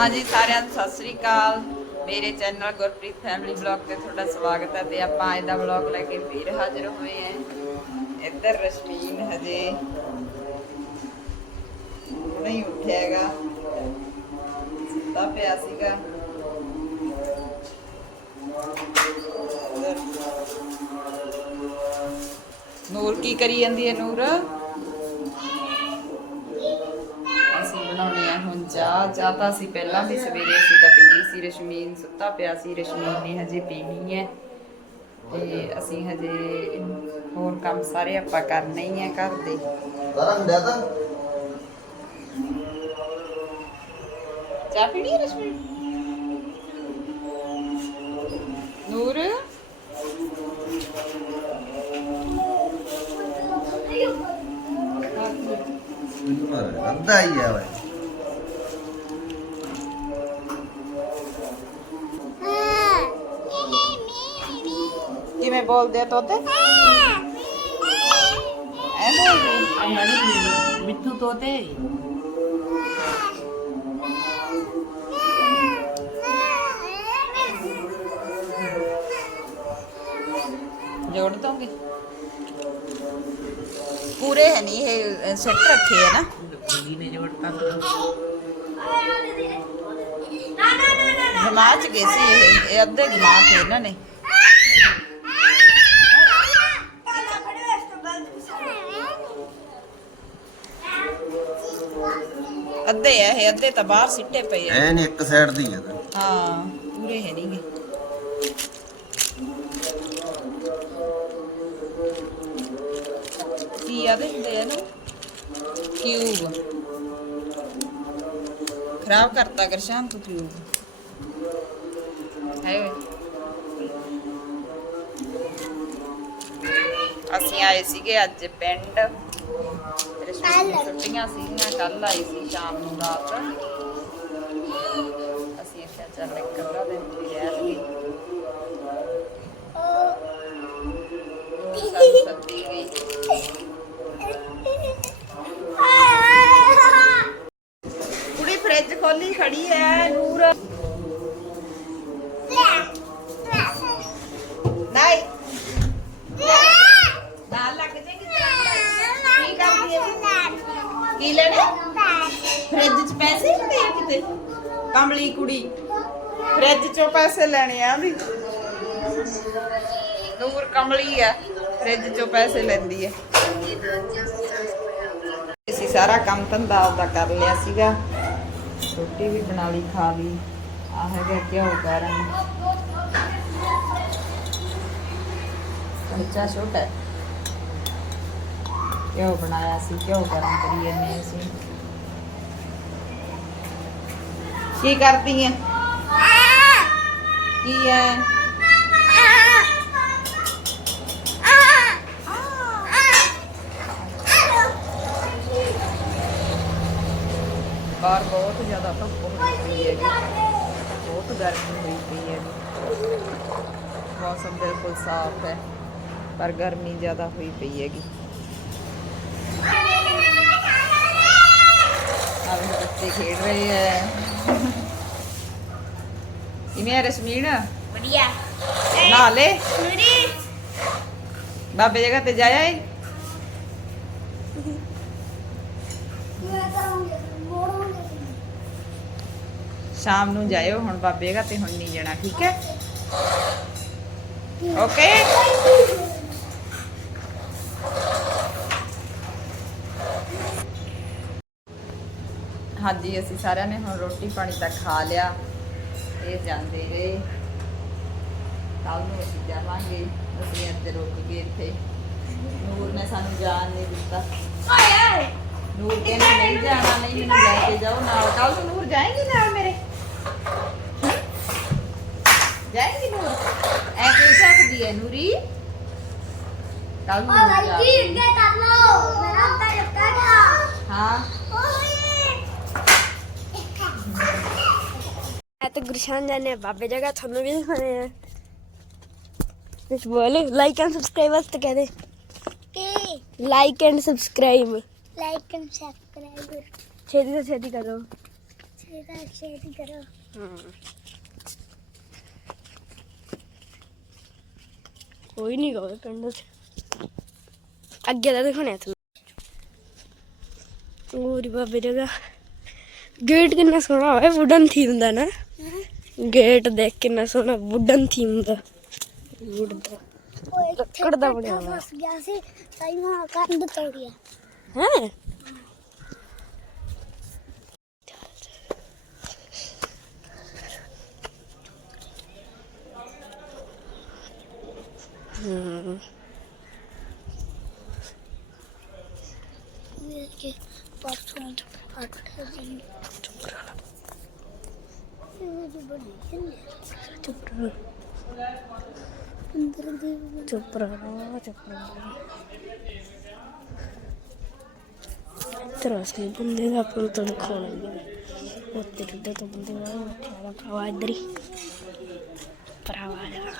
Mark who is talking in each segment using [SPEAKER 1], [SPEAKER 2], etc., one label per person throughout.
[SPEAKER 1] ਹਾਂਜੀ, ਸਾਰਿਆਂ ਨੂੰ ਸਤਿ ਸ੍ਰੀ ਅਕਾਲ। ਮੇਰੇ ਚੈਨਲ ਗੁਰਪ੍ਰੀਤ ਫੈਮਿਲੀ ਬਲੌਗ ਤੇ ਤੁਹਾਡਾ ਸਵਾਗਤ ਹੈ ਤੇ ਆਪਾਂ ਅੱਜ ਦਾ ਬਲੌਗ ਲੈ ਕੇ ਫਿਰ ਹਾਜ਼ਰ ਹੋਏ ਹਾਂ। ਇੱਧਰ ਰਸ਼ਮੀਨ ਹਜੇ ਨਹੀਂ ਉੱਠਿਆਗਾ ਸੁੱਤਾ ਪਿਆ ਸੀਗਾ। ਨੂਰ ਕੀ ਕਰੀ ਜਾਂਦੀ ਹੈ ਨੂਰ ਅਸੀਂ ਬਣਾਉਣੇ ਆ ਹੁਣ ਚਾਹ ਚਾਹ ਤਾਂ ਅਸੀਂ ਪਹਿਲਾਂ ਵੀ ਸਵੇਰੇ ਅਸੀਂ ਤਾਂ ਪੀ ਲਈ ਸੀ ਰਸ਼ਮੀਨ ਸੁੱਤਾ ਪਿਆ ਸੀ ਰਸ਼ਮੀਨ ਨੇ ਹਜੇ ਪੀਣੀ ਹੈ। ਤੇ ਅਸੀਂ ਹਜੇ ਹੋਰ ਕੰਮ ਸਾਰੇ ਆਪਾਂ ਕਰਨੇ ਹੀ ਆ ਘਰ ਦੇ। ਚਾਹ ਪੀਣੀ ਹੈ ਰਸ਼ਮੀਨ ਨੂਰ?
[SPEAKER 2] ਅੱਧਾ ਹੀ ਆ ਵੇ
[SPEAKER 1] ਕਿਵੇਂ ਬੋਲਦੇ ਆ ਤੋਤੇ ਐ ਬੋਲਦੇ
[SPEAKER 3] ਮਿੱਠੂ ਤੋਤੇ
[SPEAKER 1] ਜੋੜ ਦੋਗੇ ਪੂਰੇ ਹੈ ਨਹੀਂ ਇਹ ਸੈੱਟ ਰੱਖੇ ਹੈ ਨਾ
[SPEAKER 3] ਕੁੜੀ ਨੇ ਜੋੜਤਾ
[SPEAKER 1] ਜਮਾ ਚ ਗਏ ਸੀ ਇਹ ਇਹ ਅੱਧੇ ਨੇ ਆ ਇਹ ਅੱਧੇ ਤਾਂ ਬਾਹਰ ਸਿੱਟੇ ਪਏ ਆ।
[SPEAKER 2] ਐ ਨਹੀਂ ਇੱਕ ਸਾਈਡ ਦੀ ਆ ਤਾਂ।
[SPEAKER 1] ਹਾਂ ਪੂਰੇ ਹੈ ਨਹੀਂਗੇ ਕੀ ਆਦੇ ਹੁੰਦੇ ਆ ਇਹਨੂੰ ਕਿਊਬ ਖਰਾਬ ਕਰਤਾ ਗਰਸ਼ਾਨ ਤੂੰ ਕਿਊਬ ਹੈ ਓਏ। ਅਸੀਂ ਆਏ ਸੀਗੇ ਅੱਜ ਪਿੰਡ। ਛੁੱਟੀਆਂ ਸੀਗੀਆਂ ਕੱਲ ਆਈ ਸੀ ਸ਼ਾਮ ਨੂੰ ਰਾਤ। ਕੀ ਲੈਣਾ? ਫ੍ਰਿਜ 'ਚ ਪੈਸੇ ਹੁੰਦੇ ਆ ਕਿਤੇ? ਕਮਲੀ ਕੁੜੀ। ਫ੍ਰਿਜ 'ਚੋਂ ਪੈਸੇ ਲੈਣੇ ਆ ਵੀ ਨੂਰ ਕਮਲੀ ਆ। ਫ੍ਰਿਜ 'ਚੋਂ ਪੈਸੇ ਲੈਂਦੀ ਹੈ ਅਸੀਂ ਸਾਰਾ ਕੰਮ ਧੰਦਾ ਆਪਦਾ ਕਰ ਲਿਆ ਸੀਗਾ। ਰੋਟੀ ਵੀ ਬਣਾ ਲਈ, ਖਾ ਲਈ। ਆ ਹੈਗਾ ਘਿਓ ਗਰਮ। ਕੱਚਾ ਛੋਟਾ ਹੈ। ਘਿਓ ਬਣਾਇਆ ਸੀ, ਘਿਓ ਗਰਮ ਕਰੀ ਜਾਂਦੇ ਅਸੀਂ। ਕੀ ਕਰਦੀ ਹੈ ਕੀ ਹੈ ਬਾਹਰ ਬਹੁਤ ਜ਼ਿਆਦਾ ਧੁੱਪ ਹੋਈ ਪਈ ਹੈਗੀ। ਬਹੁਤ ਗਰਮੀ ਹੋਈ ਪਈ ਹੈਗੀ। ਮੌਸਮ ਬਿਲਕੁਲ ਸਾਫ਼ ਹੈ, ਪਰ ਗਰਮੀ ਜ਼ਿਆਦਾ ਹੋਈ ਪਈ ਆਹ ਬੱਚੇ ਖੇਡ ਰਹੇ ਹੈ ਕਿਵੇਂ ਹੈ ਰਸ਼ਮੀਨ?
[SPEAKER 4] ਵਧੀਆ।
[SPEAKER 1] ਨਹਾ ਲੈ।
[SPEAKER 4] ਨੂਰੀ
[SPEAKER 1] ਬਾਬੇ ਜਗ੍ਹਾ ਤੇ ਜਾਇਆ ਏ ਸ਼ਾਮ ਨੂੰ ਜਾਇਓ ਹੁਣ ਬਾਬੇ ਜਗ੍ਹਾ ਤੇ ਹੁਣ ਨਹੀਂ ਜਾਣਾ ਠੀਕ ਹੈ? ਓਕੇ। ਹਾਂਜੀ ਅਸੀਂ ਸਾਰਿਆਂ ਨੇ ਹੁਣ ਰੋਟੀ ਪਾਣੀ ਤਾਂ ਖਾ ਲਿਆ। ਇਹ ਜਾਂਦੇ ਰਹੇ। ਕੱਲ ਨੂੰ ਅਸੀਂ ਜਾਵਾਂਗੇ। ਅਸੀਂ ਅੱਜ ਰੁਕ ਗਏ ਇੱਥੇ। ਨੂਰ ਨੇ ਸਾਨੂੰ ਜਾਣ ਨਹੀਂ ਦਿੱਤਾ।
[SPEAKER 4] ਓਏ
[SPEAKER 1] ਨੂਰ ਕਹਿੰਦੀ ਨਹੀਂ ਜਾਣਾ ਨਹੀਂ ਮੈਨੂੰ ਲੈ ਕੇ ਜਾਓ ਨਾਲ। ਕੱਲ ਨੂੰ ਨੂਰ ਜਾਏਗੀ ਨਾਲ ਮੇਰੇ? ਜਾਏਗੀ ਨੂਰ? ਐ ਕਿਉਂ ਚੱਕਦੀ ਹੈ ਨੂਰੀ? ਕੱਲ ਨੂੰ ਨੂਰ ਜਾਏਗੀ। ਹਾਂ।
[SPEAKER 4] ਤਾਂ ਗੁਰਸ਼ਾਨ ਜਾਨੇ ਬਾਬੇ ਜਗ੍ਹਾ ਤੁਹਾਨੂੰ ਵੀ ਦਿਖਾਣੇ ਆ। ਕੁਝ ਬੋਲ ਲਾਈਕ ਐਂਡ ਸਬਸਕ੍ਰਾਈਬ ਵਾਸਤੇ ਕਹਿ ਦੇ। ਕੀ? Like and subscribe like and subscribe ਛੇਤੀ ਤੋਂ ਛੇਤੀ ਕਰੋ। ਤਾਂ ਛੇਤੀ ਕਰੋ। ਹਾਂ। ਕੋਈ ਨਹੀਂ ਗਾ ਪਿੰਡ ਅੱਗੇ ਦਾ ਦਿਖਾਉਣਾ ਤੁਹਾਨੂੰ। ਹੋਰ ਬਾਬੇ ਜਗਾ। ਗੇਟ ਕਿੰਨਾ ਸੋਹਣਾ ਹੋਇਆ ਵੁਡਨ ਥੀਮ ਦਾ ਨਾ। ਗੇਟ ਦੇਖ ਕਿੰਨਾ ਸੋਹਣਾ ਵੁਡਨ ਥੀਮ ਦਾ। ਵੁੱਡ ਦਾ ਲੱਕੜ ਦਾ ਬਣਿਆ ਹੋਇਆ।
[SPEAKER 3] ਫਸ ਗਿਆ ਸੀ ਤਾਈ ਮੈਂ ਕੰਧ ਤੋੜਿਆ
[SPEAKER 4] ਹੈ? ਹਮ
[SPEAKER 3] ਇਹ ਕਿ ਪਰਸੋਂ ਅੱਠ ਦਿਨ ਕਿੰਨੇ
[SPEAKER 4] ਚੁੱਪ ਰਹੋ
[SPEAKER 3] ਅੰਦਰ ਦੀ
[SPEAKER 4] ਚੁੱਪ ਰਹੋ ਚੁੱਪ ਰਹੋ ਤੇਰਾ ਸੀ ਬੰਦੇ ਦਾ ਆਪਾਂ ਨੂੰ ਤਾਂ ਦਿਖਾਉਣਾ ਉਹ ਤੇਰੇ ਤੋਂ ਬੰਦੇ ਦਾ ਉੱਠਿਆ ਭਰਾਵਾ ਇੱਧਰ ਹੀ ਭਰਾਵਾ ਆ ਜਾ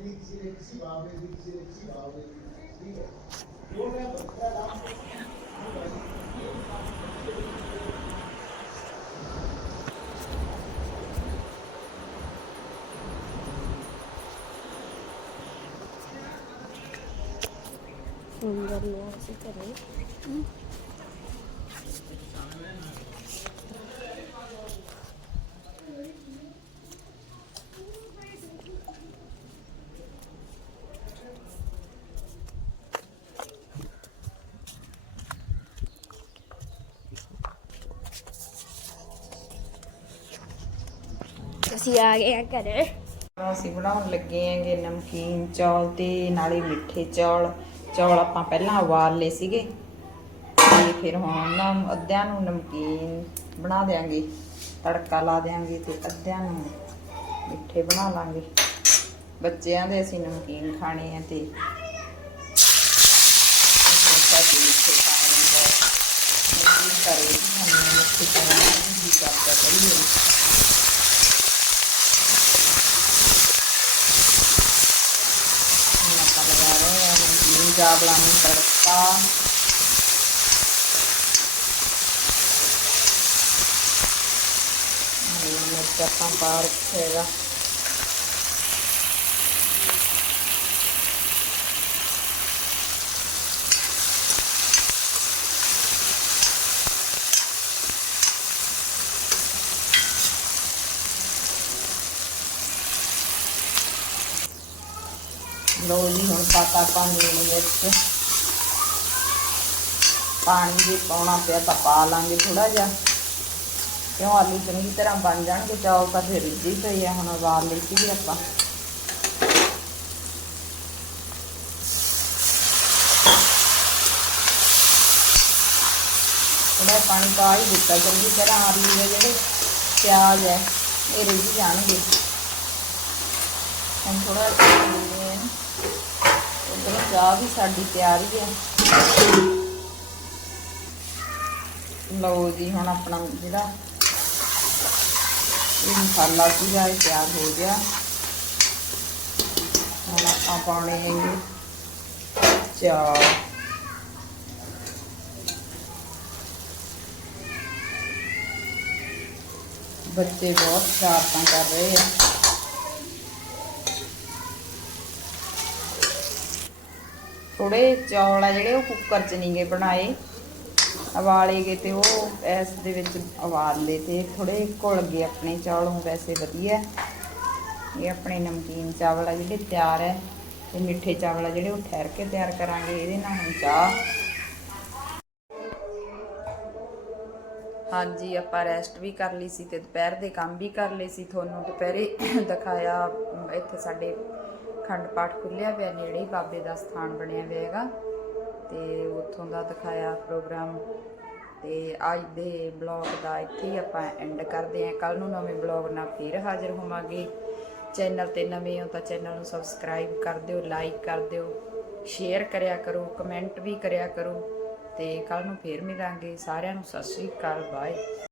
[SPEAKER 5] भी किसी ने किसी भाव में भी किसी ने किसी भाव में भी ठीक है जो मैं बच्चा नाम
[SPEAKER 4] सुंदर लोग से करें ਅਸੀਂ ਆ ਗਏ ਆ ਘਰੇ।
[SPEAKER 1] ਅਸੀਂ ਬਣਾਉਣ ਲੱਗੇ ਆਂਗੇ ਨਮਕੀਨ ਚੌਲ ਤੇ ਨਾਲੇ ਮਿੱਠੇ ਚੌਲ। ਚੌਲ ਆਪਾਂ ਪਹਿਲਾਂ ਉਬਾਲ ਲਏ ਸੀਗੇ। ਤੇ ਫਿਰ ਹੁਣ ਉਹਨਾਂ ਅੱਧਿਆਂ ਨੂੰ ਨਮਕੀਨ ਬਣਾ ਦੇਾਂਗੇ ਤੜਕਾ ਲਾ ਦੇਾਂਗੇ ਤੇ ਅੱਧਿਆਂ ਨੂੰ ਮਿੱਠੇ ਬਣਾ ਲਾਂਗੇ। ਬੱਚਿਆਂ ਦੇ ਅਸੀਂ ਨਮਕੀਨ ਖਾਣੇ ਆ ਤੇ ਕਰੇ ਵੀ ਮਿੱਠੇ ਖਾਣੇ ਆ, ਕਰਦਾ ਕਰੀਏ ਹੁਣ ਆਪਾਂ ਲਗਾ ਰਹੇ ਹਾਂ ਨਮਕੀਨ ਚਾਵਲਾਂ ਨੂੰ ਤੜਕਾ ਹਰੀ ਲਓ ਜੀ, ਹੁਣ ਪਾਤਾ ਆਪਾਂ ਲੂਣ ਮਿਰਚ। ਪਾਣੀ ਵੀ ਪਾਉਣਾ ਪਿਆ ਤਾਂ ਪਾ ਲਾਂਗੇ ਥੋੜਾ ਜਿਹਾ। ਕਿਉਂ ਆਲੂ ਚੰਗੀ ਤਰ੍ਹਾਂ ਬਣ ਜਾਣਗੇ ਚੌਲ ਤਾਂ ਫਿਰ ਰਿੱਝੀ ਪਈ ਆ, ਹੁਣ ਉਬਾਲ ਲਈ ਸੀਗੇ ਆਪਾਂ। ਥੋੜਾ ਪਾਣੀ ਪਾ ਹੀ ਦਿੱਤਾ, ਚੰਗੀ ਤਰ੍ਹਾਂ ਆਲੂ ਦੇ ਜਿਹੜੇ ਪਿਆਜ਼ ਹੈ, ਇਹ ਰਿੱਝ ਜਾਣਗੇ। ਹੁਣ ਥੋੜਾ ਜਿਹਾ ਚਾਹ ਵੀ ਸਾਡੀ ਤਿਆਰ ਹੀ ਹੈ ਲਓ ਜੀ, ਹੁਣ ਆਪਣਾ ਜਿਹੜਾ ਇਹ ਮਸਾਲਾ ਸੀਗਾ, ਇਹ ਤਿਆਰ ਹੋ ਗਿਆ। ਹੁਣ ਆਪਾਂ ਪਾਉਣੇ ਹੈਗੇ ਚਾਹ। ਬੱਚੇ ਬਹੁਤ ਸ਼ਰਾਰਤਾਂ ਕਰ ਰਹੇ ਆ। ਥੋੜੇ ਚੌਲ ਆ ਜਿਹੜੇ ਉਹ ਕੁੱਕਰ 'ਚ ਨਹੀਂ ਗਏ ਬਣਾਏ। ਉਬਾਲੇ ਗਏ ਤੇ ਉਹ ਇਸ ਦੇ ਵਿੱਚ ਉਬਾਲ ਲਏ ਤੇ ਥੋੜੇ ਘੁਲ ਗਏ ਆਪਣੇ ਚੌਲੋਂ ਵੈਸੇ ਵਧੀਆ। ਇਹ ਆਪਣੇ ਨਮਕੀਨ ਚਾਵਲ ਆ ਜਿਹੜੇ ਤਿਆਰ ਹੈ ਤੇ ਮਿੱਠੇ ਚਾਵਲ ਆ ਜਿਹੜੇ ਉਹ ਠਹਿਰ ਕੇ ਤਿਆਰ ਕਰਾਂਗੇ, ਇਹਦੇ ਨਾਲ ਹੁਣ ਚਾਹ। ਹਾਂਜੀ, ਆਪਾਂ ਰੈਸਟ ਵੀ ਕਰ ਲਈ ਸੀ ਤੇ ਦੁਪਹਿਰ ਦੇ ਕੰਮ ਵੀ ਕਰ ਲਏ ਸੀ। ਤੁਹਾਨੂੰ ਦੁਪਹਿਰੇ ਦਿਖਾਇਆ ਇੱਥੇ ਸਾਡੇ ਅਖੰਡ ਪਾਠ ਖੁੱਲਿਆ ਪਿਆ ਨੇੜੇ ਹੀ ਬਾਬੇ ਦਾ ਸਥਾਨ ਬਣਿਆ ਹੋਇਆ ਹੈਗਾ। ਤੇ ਉੱਥੋਂ ਦਾ ਦਿਖਾਇਆ ਪ੍ਰੋਗਰਾਮ। ਤੇ ਅੱਜ ਦੇ ਬਲੌਗ ਦਾ ਇੱਥੇ ਹੀ ਆਪਾਂ ਐਂਡ ਕਰਦੇ ਹਾਂ। ਕੱਲ ਨੂੰ ਨਵੇਂ ਬਲੌਗ ਨਾਲ ਫੇਰ ਹਾਜ਼ਰ ਹੋਵਾਂਗੇ। ਚੈਨਲ ਤੇ ਨਵੇਂ ਹੋ ਤਾਂ ਚੈਨਲ ਨੂੰ ਸਬਸਕ੍ਰਾਈਬ ਕਰ ਦਿਓ ਲਾਈਕ ਕਰ ਦਿਓ ਸ਼ੇਅਰ ਕਰਿਆ ਕਰੋ ਕਮੈਂਟ ਵੀ ਕਰਿਆ ਕਰੋ। ਤੇ ਕੱਲ ਨੂੰ ਫੇਰ ਮਿਲਾਂਗੇ। ਸਾਰਿਆਂ ਨੂੰ ਸਤਿ ਸ਼੍ਰੀ ਅਕਾਲ ਬਾਏ